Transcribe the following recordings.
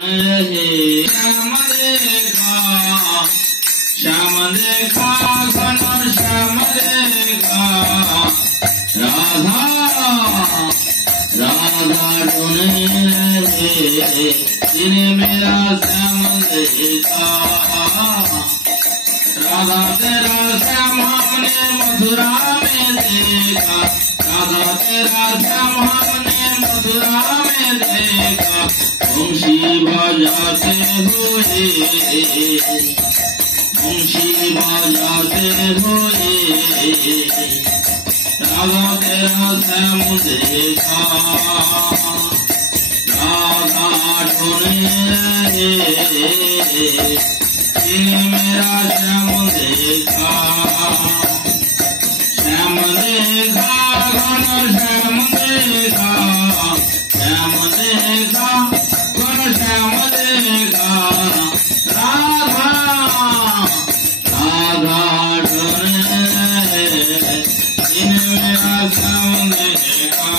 श्याम देखा घन श्याम देखा राधा राधा ढूंढने लगे जिन्हें मेरा श्याम देखा राधा तेरा श्याम हमने मथुरा में देखा राधा तेरा श्याम हमने मथुरा में देखा वंशी बजाते हुए वंशी बजाते हुए राधा तेरा श्याम देखा राधा ढूंढने लगे मेरा श्याम देखा श्याम देखा घन श्याम देखा श्याम देखा घन श्याम देखा राधा राधा ढूंढने मेरा श्याम देखा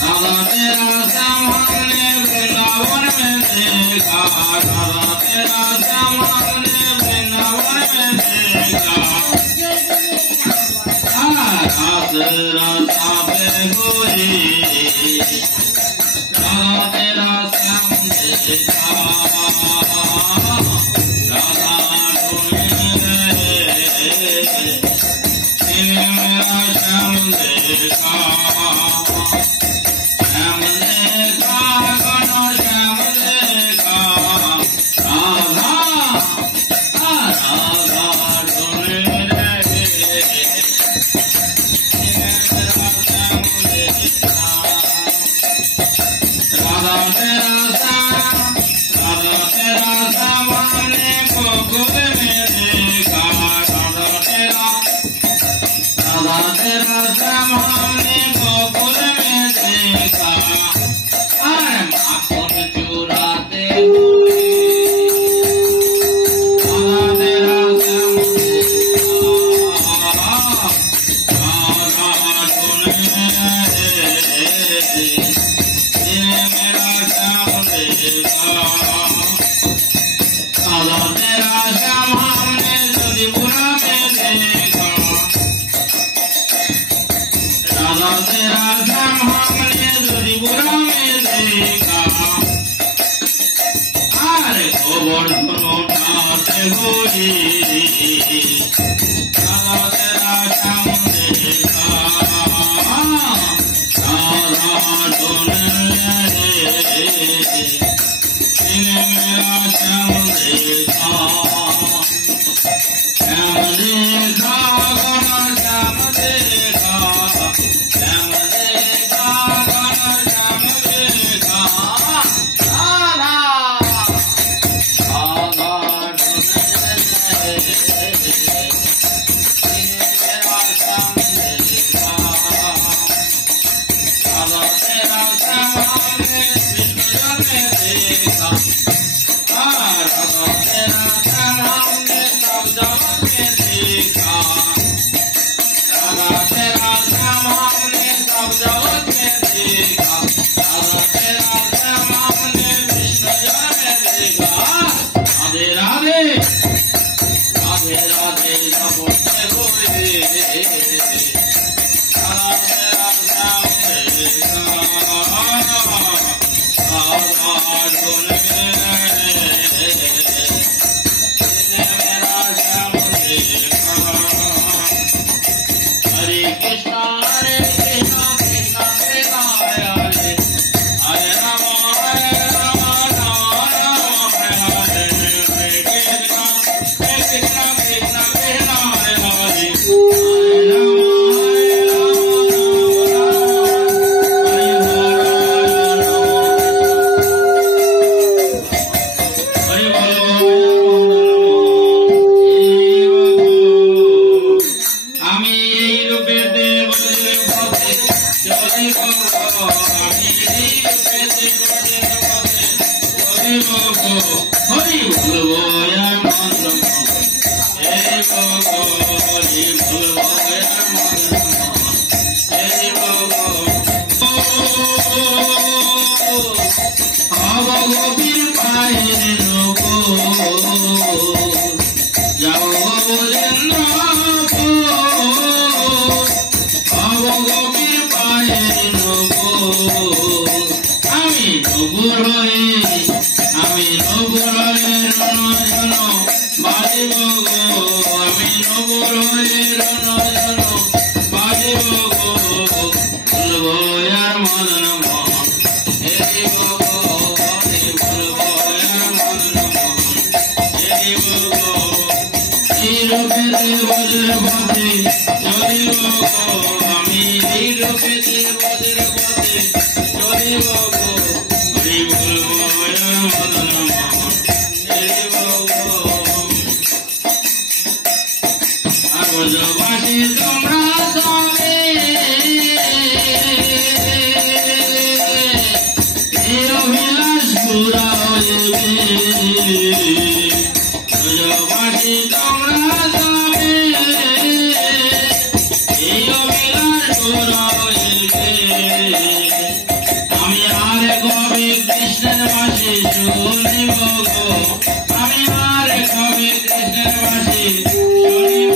राधा तेरा श्याम हमने वृंदावन में देखा राधा तेरा श्याम हमने वृंदावन में देखा रात राता पे हुई राधा तेरा श्याम देखा राधा ढूंढने मेरा श्याम देखा श्याम देखा घन श्याम देखा राधा राधा ढूंढने लगे मेरा श्याम देखा राधा तेरा श्याम हमने गोकुल में देखा राधा तेरा श्याम हमने गोकुल में देखा माखन चुराते हुए राधा तेरा श्याम देखा राधा ढूंढने मेरा श्याम देखा राधा तेरा श्याम हमने जोधपुरा में देखा राधा तेरा श्याम हमने जोधपुरा में देखा अरे गोवर्धन उठाते हुए राधा तेरा श्याम देखा राधा ढूंढने मेरा श्याम देखा श्याम देखा घन श्याम देखा श्याम देखा घन श्याम देखा राधा राधा ढूंढने मेरा श्याम देखा राधा तेरा श्याम हमने कृष्ण में देखा राधा तेरा श्याम हमने सब जगत में देखा राधा तेरा श्याम हमने सब जगत में देखा राधा तेरा श्याम हमने कृष्ण जगत में देखा राधे राधे राधे राधे बोलते हुए राधा तेरा श्याम देखा राधा ढूंढने मेरा श्याम देखा हरे कृष्णा कृष्णा कृष्णा हरे हरे हरे राम राम राम हरे हरे कृष्णा कृष्णा कृष्णा कृष्णा हरे हरे আমি এই রূপে দেবদের পথে যদি আমি এই রূপে দেবদের পথে যদি হরি বলবো মন্ত্র এই হরি বলবো মন্ত্র এই আমি নবুর হয়ে রণ বাজিব গো আমি নবুর হয়ে রণ বাজিব গো বলবো আর মদন মোহন হেরিব গো আমি বলবো আর মদন মোহন হেরিব গো এই রূপেতে বজ্রপথে চলিব গো আমি এই রূপেতে বজ্রপথে চলিব গো আমি বলবো আর মদন মোহন হেরিব গো ব্রজবাসী তোমরা সবে এই অভিলাষ পুরা হইবে ব্রজবাসী তোমরা সবে এই অভিলাষ পুরা হইবে আমি আর কবে কৃষ্ণের বাসী শুনিব গো আমি আর কবে কৃষ্ণের বাসী শুনিব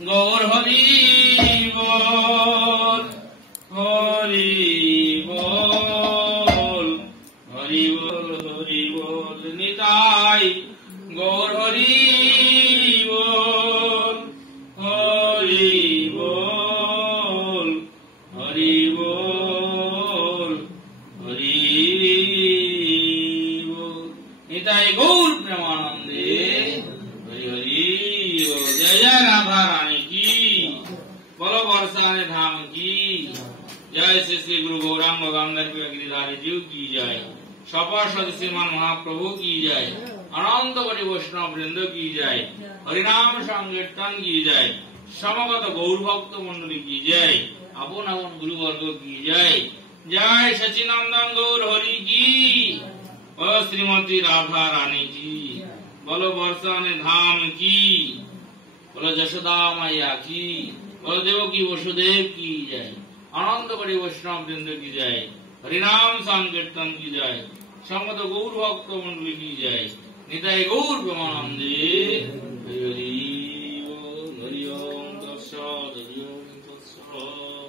গৌর হরি বল, হরি বল, হরি বল, হরি বল নিতাই গৌর হরি বল, হরি বল, হরি বল, হরি বল নিতাই গৌর প্রেমানন্দে হরি হরি বল। জয় জয় রাধা রানী की, बोलो बरसाने धाम की जय। श्री श्री गुरु गौरांग गंगाधर गिरिधारी जीव की जय। सपार्षद श्रीमान महाप्रभु की जय। अनंत कोटि वैष्णव वृंद की जय। हरिनाम संकीर्तन की जय। समगत गौर भक्त मंडली की जय। अपन अपन गुरु वर्ग की जय। जय सचिनंदन गौर हरि की, बोलो श्रीमती राधा रानी की, बोलो बरसाने धाम की, बोलो जशोदा मैया की, बोलो देवकी वसुदेव की जय। अनंत कोटि वैष्णव वृंद की जय। हरिनाम संकीर्तन की जय। समगत गौर भक्त मंडली की जय। निताय गौर प्रेमानंदे हरि हरि ओम तत्सत्, हरि ओम तत्सत्।